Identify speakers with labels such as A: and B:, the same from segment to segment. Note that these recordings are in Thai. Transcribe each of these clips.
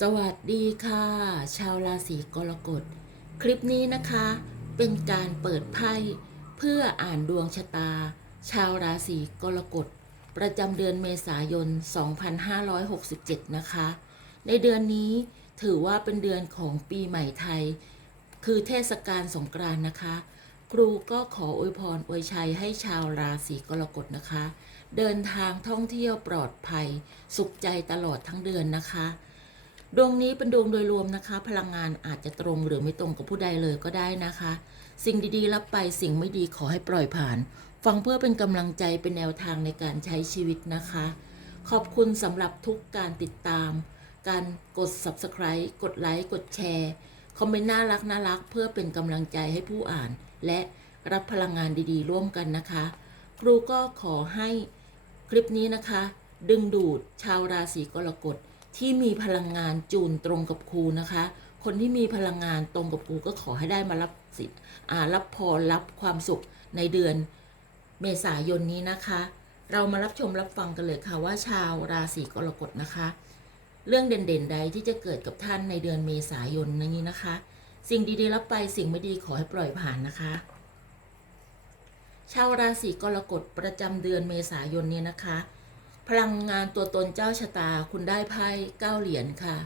A: สวัสดีค่ะ ชาวราศีกรกฎ คลิปนี้นะคะ เป็นการเปิดไพ่เพื่ออ่านดวงชะตา ชาวราศีกรกฎ ประจำเดือนเมษายน 2567 นะคะ ในเดือนนี้ถือว่าเป็นเดือนของปีใหม่ไทย คือเทศกาลสงกรานต์นะคะ ครูก็ขออวยพรอวยชัยให้ชาวราศีกรกฎนะคะ เดินทางท่องเที่ยวปลอดภัย สุขใจตลอดทั้งเดือนนะคะ ดวงนี้เป็นดวงโดยรวมนะคะ พลังงานอาจจะตรงหรือไม่ตรงกับผู้ใดเลยก็ได้นะคะ สิ่งดีๆ รับไปสิ่งไม่ดีขอให้ปล่อยผ่าน ฟังเพื่อเป็นกำลังใจเป็นแนวทางในการใช้ชีวิตนะคะ ขอบคุณสำหรับทุกการติดตาม การกด subscribe กดไลค์กดแชร์ คอมเมนต์น่ารักน่ารักเพื่อเป็นกำลังใจให้ผู้อ่าน และรับพลังงานดีๆ ร่วมกันนะคะ ครูก็ขอให้คลิปนี้นะคะ ดึงดูดชาวราศีกรกฎ ที่มีพลังงานจูนตรงกับครูนะคะ คนที่มีพลังงานตรงกับครูก็ขอให้ได้มารับสิทธิ์รับพรรับความสุขในเดือนเมษายนนี้นะคะ เรามารับชมรับฟังกันเลยค่ะว่าชาวราศีกรกฎนะคะ เรื่องเด่นๆใดที่จะเกิดกับท่านในเดือนเมษายนนี้นะคะ สิ่งดีๆรับไปสิ่งไม่ดีขอให้ปล่อยผ่านนะคะ ชาวราศีกรกฎประจำเดือนเมษายนนี้นะคะ พลังงานตัวตนเจ้าชะตาคุณได้ไพ่เก้าเหรียญค่ะ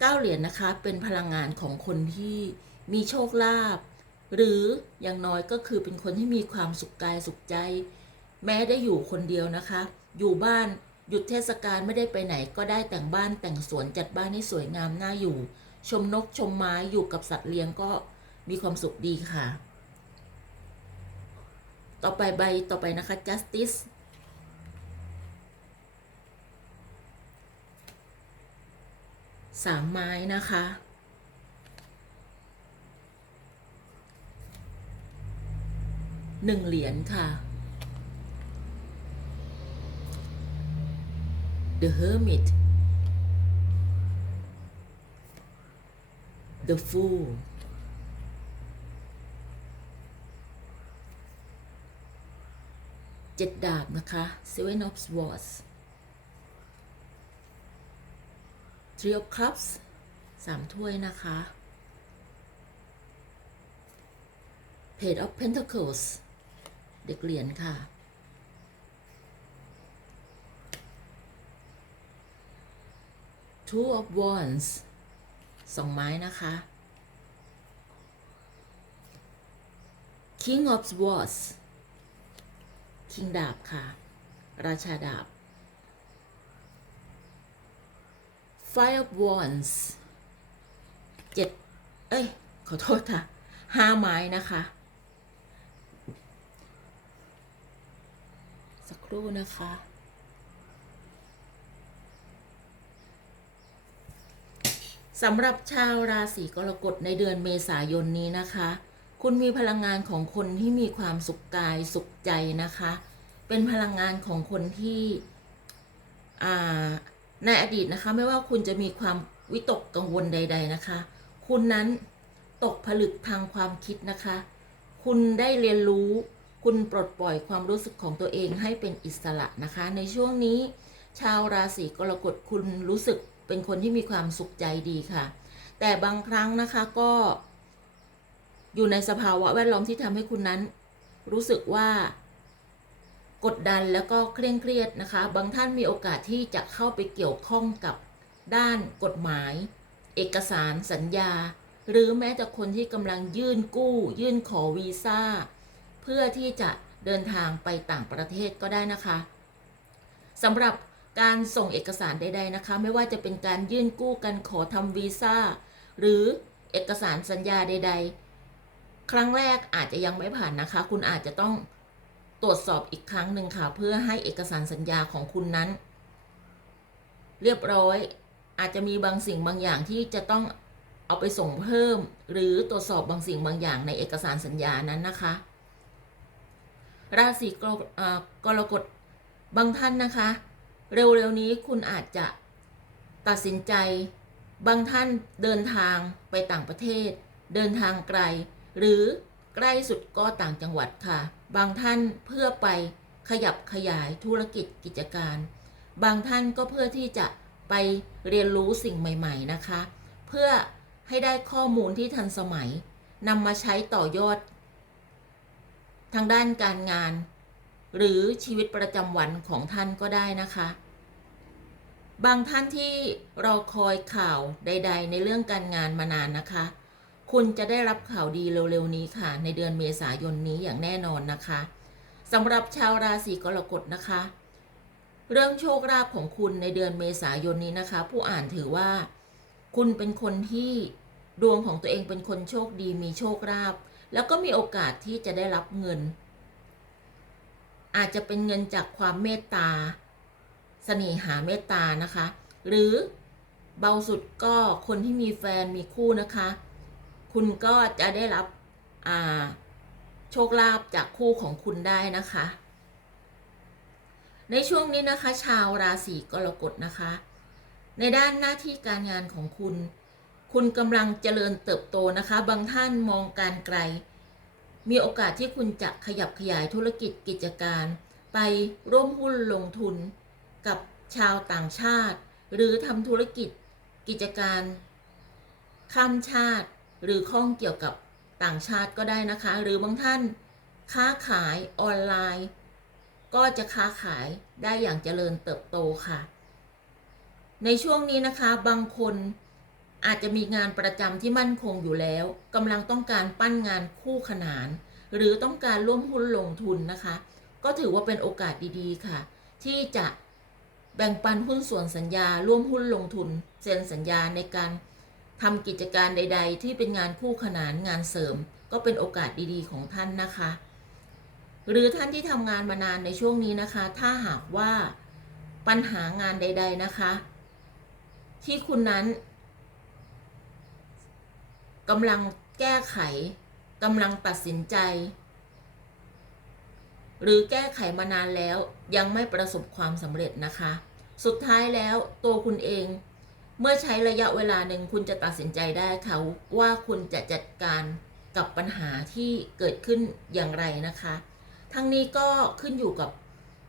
A: เก้าเหรียญนะคะ เป็นพลังงานของคนที่มีโชคลาภหรืออย่างน้อยก็คือเป็นคนที่มีความสุขกายสุขใจ แม้ได้อยู่คนเดียวนะคะ อยู่บ้านหยุดเทศกาลไม่ได้ไปไหนก็ได้แต่งบ้านแต่งสวนจัดบ้านให้สวยงามน่าอยู่ ชมนกชมไม้อยู่กับสัตว์เลี้ยงก็มีความสุขดีค่ะ ต่อไปใบต่อไปนะคะ justice สามไม้นะคะ หนึ่งเหรียญค่ะ The Hermit The Fool เจ็ดดาบนะคะ Seven of Swords Three of Cups สามถ้วยนะคะ Page of Pentacles เด็กเหรียญค่ะ Two of Wands สองไม้นะคะ King of Swords คิงดาบค่ะ ราชาดาบ Five of Wands เจ็ดเอ้ย ขอโทษค่ะห้าไม้นะคะ สักครู่นะคะ สำหรับชาวราศีกรกฎในเดือนเมษายนนี้นะคะ คุณมีพลังงานของคนที่มีความสุขกายสุขใจนะคะ เป็นพลังงานของคนที่ อ่า ในอดีตนะคะ ไม่ว่าคุณจะมีความวิตกกังวลใด ๆนะคะ คุณนั้นตกผลึกทางความคิดนะคะ คุณได้เรียนรู้ คุณปลดปล่อยความรู้สึกของตัวเองให้เป็นอิสระนะคะ ในช่วงนี้ ชาวราศีกรกฎคุณรู้สึกเป็นคนที่มีความสุขใจดีค่ะ แต่บางครั้งนะคะก็อยู่ในสภาวะแวดล้อมที่ทำให้คุณนั้น รู้สึกว่า กดดันแล้วก็เคร่งเครียดนะคะ บางท่านมีโอกาสที่จะเข้าไปเกี่ยวข้องกับด้านกฎหมาย เอกสารสัญญา หรือแม้แต่คนที่กำลังยื่นกู้ ยื่นขอวีซ่า เพื่อที่จะเดินทางไปต่างประเทศก็ได้นะคะสำหรับการส่งเอกสารใด ๆนะคะ ไม่ว่าจะเป็นการยื่นกู้การขอทำวีซ่าหรือเอกสารสัญญาใด ๆ ครั้งแรกอาจจะยังไม่ผ่านนะคะ คุณอาจจะต้อง ตรวจสอบอีกครั้งหนึ่งค่ะ เพื่อให้เอกสารสัญญาของคุณนั้น เรียบร้อยอาจจะมีบางสิ่งบางอย่างที่จะต้องเอาไปส่งเพิ่ม หรือตรวจสอบบางสิ่งบางอย่างในเอกสารสัญญานั้นนะคะ ราศีกรกรกฎบางท่านนะคะ เร็วๆนี้คุณอาจจะตัดสินใจ บางท่านเดินทางไปต่างประเทศ เดินทางไกล หรือ ใกล้สุดก็ต่างจังหวัดค่ะ บางท่านเพื่อไปขยับขยายธุรกิจกิจการ บางท่านก็เพื่อที่จะไปเรียนรู้สิ่งใหม่ ๆ นะคะ เพื่อให้ได้ข้อมูลที่ทันสมัยนำมาใช้ต่อยอด ทางด้านการงาน หรือชีวิตประจำวันของท่านก็ได้นะคะ บางท่านที่รอคอยข่าวใด ๆ ในเรื่องการงานมานานนะคะ คุณจะได้รับข่าวดีเร็วๆนี้ค่ะ ในเดือนเมษายนนี้อย่างแน่นอนนะคะสำหรับชาวราศีกรกฎนะคะ เรื่องโชคลาภของคุณในเดือนเมษายนนี้นะคะ ผู้อ่านถือว่า คุณเป็นคนที่ดวงของตัวเองเป็นคนโชคดีมีโชคลาภแล้วก็มีโอกาสที่จะได้รับเงิน อาจจะเป็นเงินจากความเมตตาเสน่หาเมตตานะคะ หรือเบาสุดก็คนที่มีแฟนมีคู่นะคะ คุณก็จะได้รับโชคลาภจากคู่ของคุณได้นะคะ ในช่วงนี้นะคะ ชาวราศีกรกฎนะคะ ในด้านหน้าที่การงานของคุณ คุณกำลังเจริญเติบโตนะคะ บางท่านมองการไกล มีโอกาสที่คุณจะขยับขยายธุรกิจกิจการ ไปร่วมหุ้นลงทุนกับชาวต่างชาติ หรือทำธุรกิจกิจการ ข้ามชาติ หรือข้องเกี่ยวกับต่างชาติก็ได้นะคะ หรือบางท่านค้าขายออนไลน์ ก็จะค้าขายได้อย่างเจริญเติบโตค่ะ ในช่วงนี้นะคะบางคนอาจจะมีงานประจำที่มั่นคงอยู่แล้วกำลังต้องการปั้นงานคู่ขนาน หรือต้องการร่วมหุ้นลงทุนนะคะ ก็ถือว่าเป็นโอกาสดีๆค่ะ ที่จะแบ่งปันหุ้นส่วนสัญญา ร่วมหุ้นลงทุน เซ็นสัญญาในการ ทำกิจการใด ๆ ที่เป็นงานคู่ขนานงานเสริม ก็เป็นโอกาสดีๆ ของท่านนะคะ หรือท่านที่ทำงานมานานในช่วงนี้นะคะ ถ้าหากว่าปัญหางานใด ๆนะคะ ที่คุณนั้นกำลังแก้ไขกำลังตัดสินใจ หรือแก้ไขมานานแล้วยังไม่ประสบความสำเร็จนะคะ สุดท้ายแล้วตัวคุณเอง เมื่อใช้ระยะเวลาหนึ่งคุณจะตัดสินใจได้ค่ะว่าคุณจะจัดการกับปัญหาที่เกิดขึ้นอย่างไรนะคะ ทั้งนี้ก็ขึ้นอยู่กับ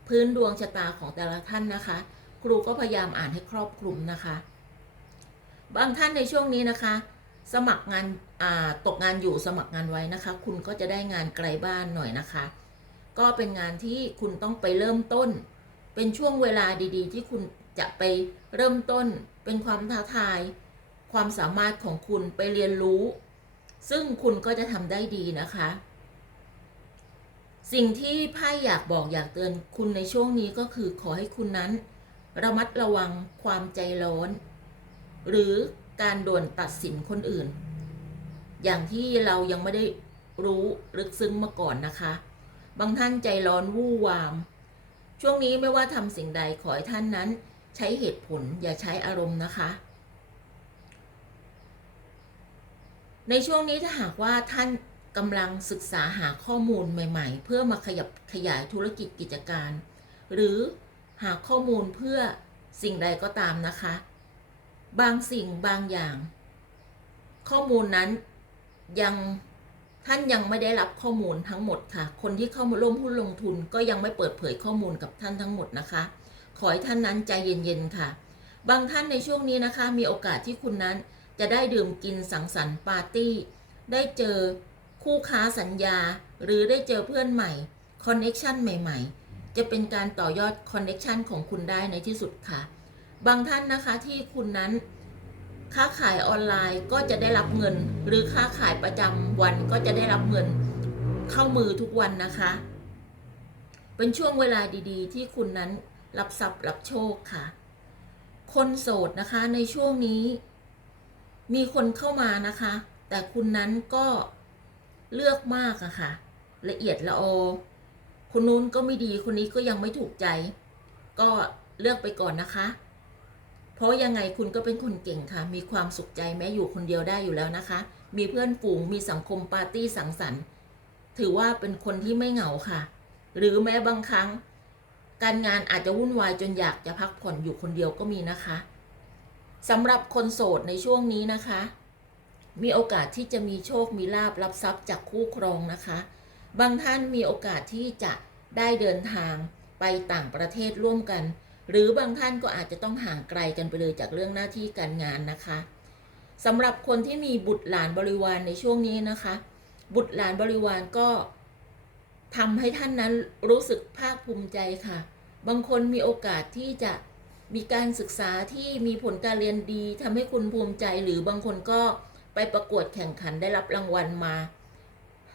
A: พื้นดวงชะตาของแต่ละท่านนะคะ ครูก็พยายามอ่านให้ครอบคลุมนะคะ บางท่านในช่วงนี้นะคะ สมัครงานตกงานอยู่สมัครงานไว้นะคะ คุณก็จะได้งานไกลบ้านหน่อยนะคะ ก็เป็นงานที่คุณต้องไปเริ่มต้น เป็นช่วงเวลาดี ๆ ที่คุณ จะไปเริ่มต้นเป็นความท้าทาย ความสามารถของคุณไปเรียนรู้ ซึ่งคุณก็จะทำได้ดีนะคะ สิ่งที่ไพ่อยากบอกอยากเตือนคุณในช่วงนี้ก็คือขอให้คุณนั้น ระมัดระวังความใจร้อน หรือการด่วนตัดสินคนอื่น อย่างที่เรายังไม่ได้รู้ลึกซึ้งมาก่อนนะคะ บางท่านใจร้อนวู่วาม ช่วงนี้ไม่ว่าทำสิ่งใดขอให้ท่านนั้น ใช้เหตุผลอย่าใช้อารมณ์นะคะ ในช่วงนี้ถ้าหากว่าท่านกำลังศึกษาหาข้อมูลใหม่ ๆ เพื่อมาขยับขยายธุรกิจกิจการ หรือหาข้อมูลเพื่อสิ่งใดก็ตามนะคะ บางสิ่งบางอย่าง ข้อมูลนั้นยังท่านยังไม่ได้รับข้อมูลทั้งหมดค่ะ คนที่เข้ามาร่วมหุ้นลงทุนก็ยังไม่เปิดเผยข้อมูลกับท่านทั้งหมดนะคะ ขอให้ท่านนั้นใจเย็นๆค่ะ บางท่านในช่วงนี้นะคะ มีโอกาสที่คุณนั้นจะได้ดื่มกินสังสรรค์ปาร์ตี้ ได้เจอคู่ค้าสัญญา หรือได้เจอเพื่อนใหม่คอนเน็ชันใหม่ ๆ จะเป็นการต่อยอดคอนเน็ชันของคุณได้ในที่สุดค่ะ บางท่านนะคะที่คุณนั้นค้าขายออนไลน์ก็จะได้รับเงิน หรือค้าขายประจำวันก็จะได้รับเงินเข้ามือทุกวันนะคะ เป็นช่วงเวลาดีๆ ที่คุณนั้น รับทรัพย์รับโชคค่ะ คนโสดนะคะในช่วงนี้ มีคนเข้ามานะคะ แต่คุณนั้นก็เลือกมากอะค่ะ ละเอียดละออคนนู้นก็ไม่ดีคนนี้ก็ยังไม่ถูกใจ ก็เลือกไปก่อนนะคะ เพราะยังไงคุณก็เป็นคนเก่งค่ะ มีความสุขใจแม้อยู่คนเดียวได้อยู่แล้วนะคะ มีเพื่อนฝูงมีสังคมปาร์ตี้สังสรรค์ ถือว่าเป็นคนที่ไม่เหงาค่ะ หรือแม้บางครั้ง การงานอาจจะวุ่นวายจนอยากจะพักผ่อนอยู่คนเดียวก็มีนะคะสำหรับคนโสดในช่วงนี้นะคะ มีโอกาสที่จะมีโชคมีลาบรับทรัพย์จากคู่ครองนะคะ บางท่านมีโอกาสที่จะได้เดินทางไปต่างประเทศร่วมกัน หรือบางท่านก็อาจจะต้องห่างไกลกันไปเลยจากเรื่องหน้าที่การงานนะคะสำหรับคนที่มีบุตรหลานบริวารในช่วงนี้นะคะ บุตรหลานบริวารก็ ทำให้ท่านนั้นรู้สึกภาคภูมิใจค่ะ บางคนมีโอกาสที่จะมีการศึกษาที่มีผลการเรียนดีทำให้คุณภูมิใจ หรือบางคนก็ไปประกวดแข่งขันได้รับรางวัลมา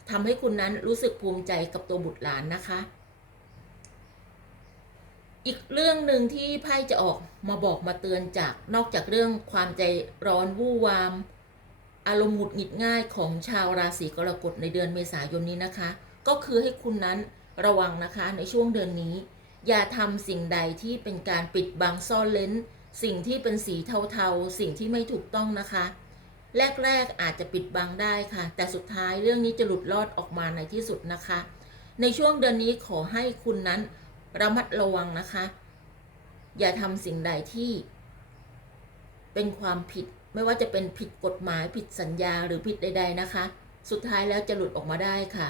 A: ทำให้คุณนั้นรู้สึกภูมิใจกับตัวบุตรหลานนะคะ อีกเรื่องหนึ่งที่ไพ่จะออกมาบอกมาเตือนจากนอกจากเรื่องความใจร้อนวู่วาม อารมณ์หงุดหงิดง่ายของชาวราศีกรกฎในเดือนเมษายนนี้นะคะ ก็คือให้คุณนั้นระวังนะคะในช่วงเดือนนี้ อย่าทำสิ่งใดที่เป็นการปิดบังซ่อนเลนสิ่งที่เป็นสีเทาๆ สิ่งที่ไม่ถูกต้องนะคะ แรกๆอาจจะปิดบังได้ค่ะ แต่สุดท้ายเรื่องนี้จะหลุดรอดออกมาในที่สุดนะคะ ในช่วงเดือนนี้ขอให้คุณนั้นระมัดระวังนะคะ อย่าทำสิ่งใดที่ เป็นความผิดไม่ว่าจะเป็นผิดกฎหมายผิดสัญญาหรือผิดใด ๆนะคะ สุดท้ายแล้วจะหลุดออกมาได้ค่ะ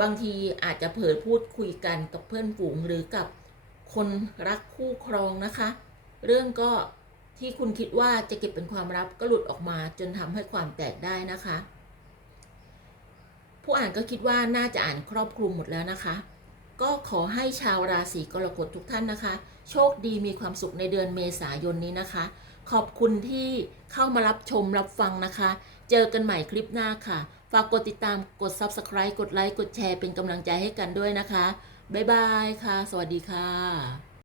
A: บางทีอาจจะเผลอพูดคุยกันกับเพื่อนฝูงหรือกับคนรักคู่ครองนะคะ เรื่องก็ที่คุณคิดว่าจะเก็บเป็นความลับก็หลุดออกมาจนทำให้ความแตกได้นะคะ ผู้อ่านก็คิดว่าน่าจะอ่านครอบคลุมหมดแล้วนะคะ ก็ขอให้ชาวราศีกรกฎทุกท่านนะคะ โชคดีมีความสุขในเดือนเมษายนนี้นะคะ ขอบคุณที่เข้ามารับชมรับฟังนะคะ เจอกันใหม่คลิปหน้าค่ะากกดติดตามกด Subscribe กดไลค์กดแชร์เป็นกำลังใจให้กันด้วยนะคะ บ๊ายบายค่ะ สวัสดีค่ะ